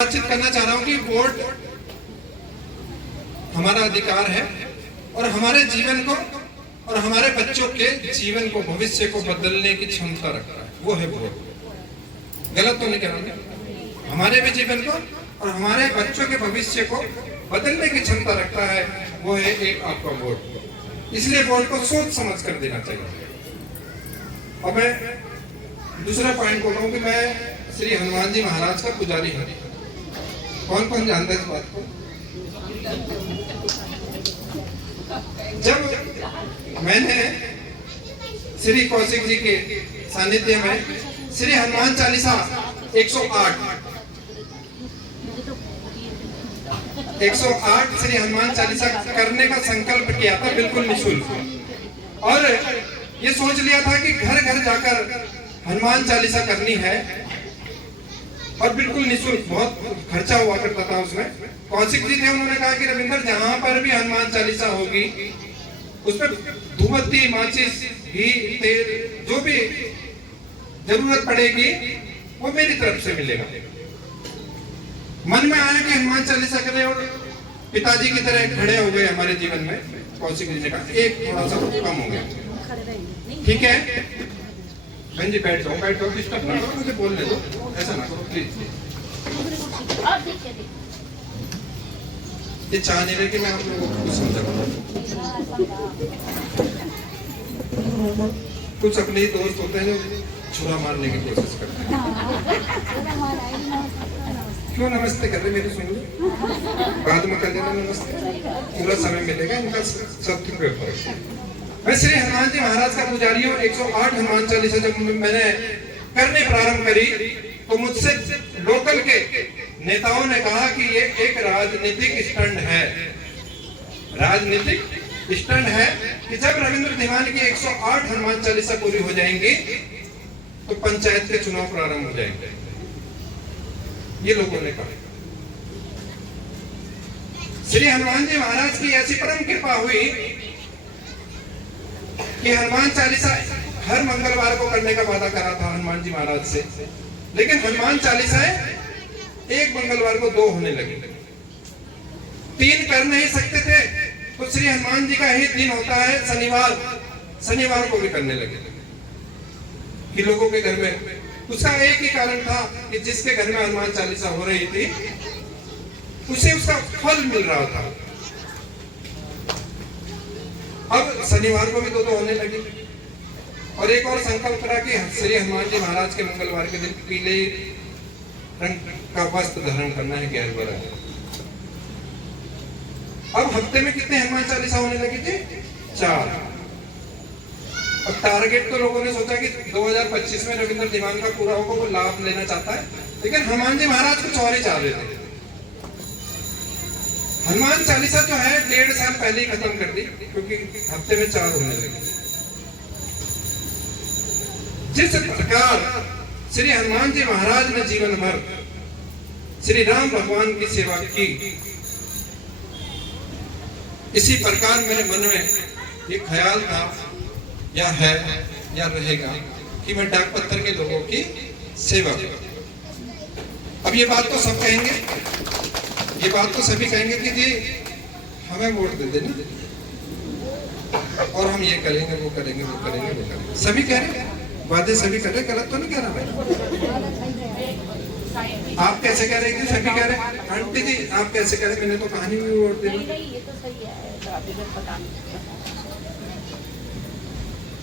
बातचीत करना चाह रहा हूं कि वोट हमारा अधिकार है और हमारे जीवन को और हमारे बच्चों के जीवन को, भविष्य को बदलने की क्षमता रखता है। वो है वोट। गलत तो नहीं कह रहा, हमारे भी जीवन को और हमारे बच्चों के भविष्य को बदलने की क्षमता रखता है। वो है एक आपका वोट। इसलिए वोट को सोच समझ कर देना चाहिए। और मैं दूसरा पॉइंट बोल रहा हूँ कि मैं श्री हनुमान जी महाराज का पुजारी हूँ। कौन कौन जानता है इस बात को? जब मैंने श्री कौशिक जी के सानिध्य में श्री हनुमान चालीसा 108 श्री हनुमान चालीसा करने का संकल्प किया था, बिल्कुल निःशुल्क। और ये सोच लिया था कि घर घर जाकर हनुमान चालीसा करनी है और बिल्कुल निःशुल्क। बहुत खर्चा हुआ करता था उसमें। कौशिक जी थे, उन्होंने कहा कि रविंद्र, जहां पर भी हनुमान चालीसा होगी उसमें धूमबत्ती, माचिस, घी, तेल, जो भी जरूरत पड़ेगी वो मेरी तरफ से मिलेगा। मन में आया कि हनुमान चालीसा करें और पिताजी की तरह खड़े हो गए हमारे जीवन में। कौशिक जी ने कहा एक थोड़ा सा कम हो गया, ठीक है बहन जी, बैठ जाओ, डिस्टर्ब ना करो, मुझे बोलने दो, ऐसा ना करो प्लीज। ये चाह नहीं रहे कि मैं आप लोगों को कुछ समझा। कुछ अपने ही दोस्त होते हैं जो छुरा मारने की कोशिश करते हैं। क्यों नमस्ते कर रहे, मेरी सुन लो, बाद में कर देना नमस्ते, पूरा समय मिलेगा इनका सब ठीक। मैं श्री हनुमान जी महाराज का पुजारी हूँ। 108 हनुमान चालीसा जब मैंने करने प्रारंभ करी तो मुझसे लोकल के नेताओं ने कहा कि ये एक राजनीतिक स्टंट है। राजनीतिक स्टंट है कि जब रविंद्र दीवान की 108 हनुमान चालीसा पूरी हो जाएंगी तो पंचायत के चुनाव प्रारंभ हो जाएंगे, ये लोगों ने कहा। श्री हनुमान जी महाराज की ऐसी परम कृपा हुई कि हनुमान चालीसा हर मंगलवार को करने का वादा करा था हनुमान जी महाराज से, लेकिन हनुमान चालीसाएं एक मंगलवार को 2 होने लगी। 3 कर नहीं सकते थे तो श्री हनुमान जी का ही दिन होता है शनिवार को भी करने लगे कि लोगों के घर में। उसका एक ही कारण था कि जिसके घर में हनुमान चालीसा हो रही थी उसे उसका फल मिल रहा था। अब शनिवार को भी 2 होने लगी। और एक और संकल्प करा कि श्री हनुमान जी महाराज के मंगलवार के दिन पीले रंग का वस्त्र धारण करना है, गहरा। अब हफ्ते में कितने हनुमान चालीसा होने लगी थी? 4। अब टारगेट तो लोगों ने सोचा कि 2025 में रविंद्र दीवान का पूरा होगा, वो लाभ लेना चाहता है, लेकिन हनुमान जी महाराज कुछ और ही चाह रहे थे। हनुमान चालीसा जो है 1.5 साल पहले ही खत्म कर दी, क्योंकि हफ्ते में 4 होने लगे। जिस प्रकार श्री हनुमान जी महाराज ने जीवन भर श्री राम भगवान की सेवा की, इसी प्रकार मेरे मन में एक ख्याल था, या है या रहेगा, कि मैं डाक पत्थर के लोगों की सेवा करूं। अब ये बात तो सब कहेंगे, ये बात तो सभी कहेंगे कि जी हमें वोट दे देना और हम ये करेंगे, वो करेंगे, वो करेंगे, वो करेंगे। सभी कह रहे हैं, वादे सभी कर रहे, गलत तो नहीं कह रहा मैं। आप कैसे कह रहे हैं कि सभी कह रहे हैं? आंटी जी आप कैसे कह रहे हैं? मैंने तो कहानी में वोट देना।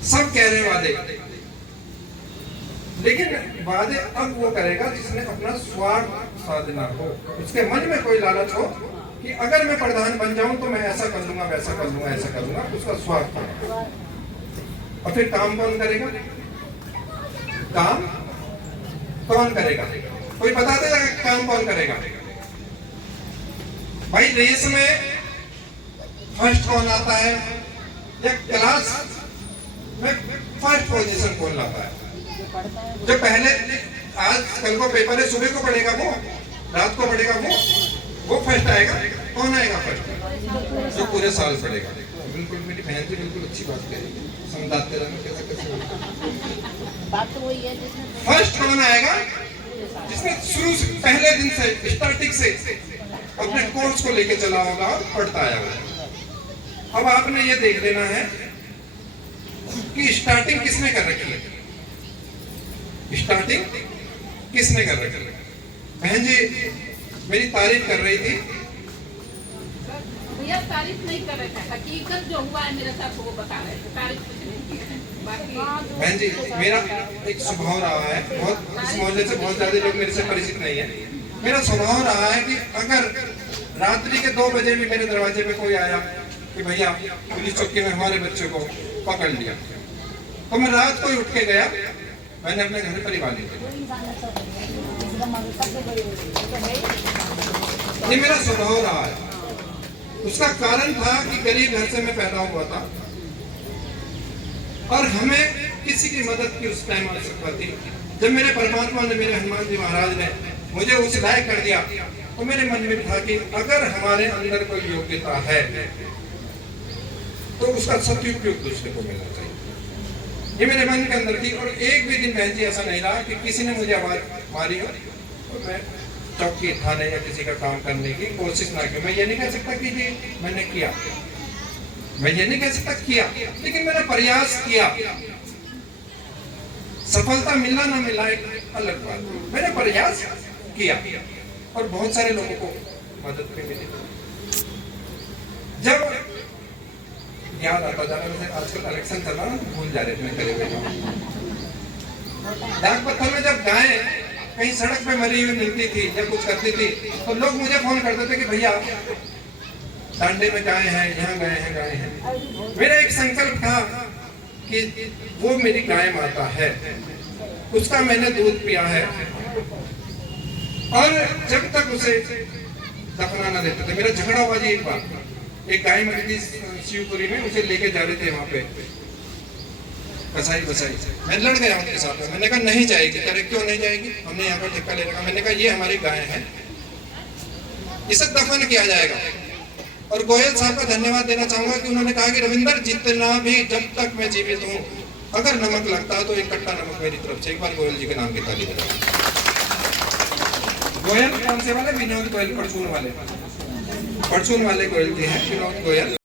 सब कह रहे हैं वादे, लेकिन वादे अब वो करेगा जिसने अपना स्वार्थ साधना हो, उसके मन में कोई लालच हो कि अगर मैं प्रधान बन जाऊं तो मैं ऐसा कर लूंगा, वैसा कर लूंगा, ऐसा कर लूंगा, उसका स्वार्थ हो। और फिर काम कौन करेगा? काम कौन करेगा? कोई बता देगा काम कौन करेगा? भाई रेस में फर्स्ट कौन आता है या क्लास में फर्स्ट पोजीशन कौन लाता है? जो पहले आज कल को पेपर है, सुबह को पढ़ेगा वो, रात को पढ़ेगा वो फर्स्ट आएगा। कौन आएगा फर्स्ट? जो पूरे साल पढ़ेगा। बिल्कुल मेरी बहन जी बिल्कुल अच्छी बात कह रही है, समझाते रहना कैसे कैसे। बात तो वही है जिसमें फर्स्ट कौन आएगा? जिसने शुरू से पहले दिन से स्टार्टिंग से अपने कोर्स को लेके चला होगा और पढ़ता आया होगा। अब आपने ये देख लेना है कि स्टार्टिंग किसने कर रखी है, स्टार्टिंग किसने कर रखी है। बहन जी मेरी तारीफ कर रही थी। भैया तारीफ नहीं कर रहे थे, हकीकत जो हुआ है मेरे साथ वो बता रहे थे, तारीफ कुछ नहीं की है। बहन जी मेरा एक स्वभाव रहा है, बहुत इस मोहल्ले से बहुत ज्यादा लोग मेरे से परिचित नहीं है। मेरा स्वभाव रहा है कि अगर रात्रि के 2 बजे भी मेरे दरवाजे पे कोई आया कि भैया पुलिस चौकी में हमारे बच्चे को पकड़ लिया, तो मैं रात को ही उठ के गया, मैंने अपने घर परिवार लिया। ये मेरा स्वभाव रहा है। उसका कारण था कि गरीब घर से मैं पैदा हुआ था और हमें किसी की मदद की उस टाइम आवश्यकता थी। जब मेरे परमात्मा ने, मेरे हनुमान जी महाराज ने मुझे उस लायक कर दिया, तो मेरे मन में था कि अगर हमारे अंदर कोई योग्यता है तो उसका सदुपयोग दूसरे को मिलना चाहिए। ये मेरे मन के अंदर थी। और एक भी दिन बहन जी ऐसा नहीं रहा कि किसी ने मुझे आवाज मारी हो तो मैं चौकी थाने या किसी का काम करने की कोशिश ना की। मैं ये नहीं कह सकता कि जी मैंने किया, मैं ये नहीं कह सकता किया, लेकिन मैंने प्रयास किया। सफलता मिला ना मिला एक अलग बात, मैंने प्रयास किया और बहुत सारे लोगों को मदद भी मिली। जब याद आता जा रहा है, आजकल इलेक्शन चल रहा है, भूल जा रहे अपने करे हुए डाक पत्थर में जब गाय कहीं सड़क पे मरी हुई मिलती थी या कुछ करती थी तो लोग मुझे फोन करते थे कि भैया डांडे में गाय हैं, यहाँ गाय हैं, गाय हैं। मेरा एक संकल्प था कि वो मेरी गाय माता है, उसका मैंने दूध पिया है और जब तक उसे दफना ना देते थे। मेरा झगड़ा हुआ जी एक बार, एक गाय मरी थी शिवपुरी में, उसे लेके जा रहे थे वहां पे कसाई बसाई, मैं लड़ गया उनके साथ में। मैंने कहा नहीं जाएगी। कह रहे क्यों नहीं जाएगी, हमने यहाँ पर ठेका ले रखा। मैंने कहा ये हमारी गाय है, इसे दफन किया जाएगा। और गोयल साहब का धन्यवाद देना चाहूंगा कि उन्होंने कहा कि रविंदर जितना भी जब तक मैं जीवित हूँ अगर नमक लगता है तो एक कट्टा नमक मेरी तरफ से। एक बार गोयल जी के नाम की ताली बजाओ। गोयल कौन से वाले? विनोद गोयल, परचून वाले, परचून वाले गोयल जी हैं विनोद गोयल।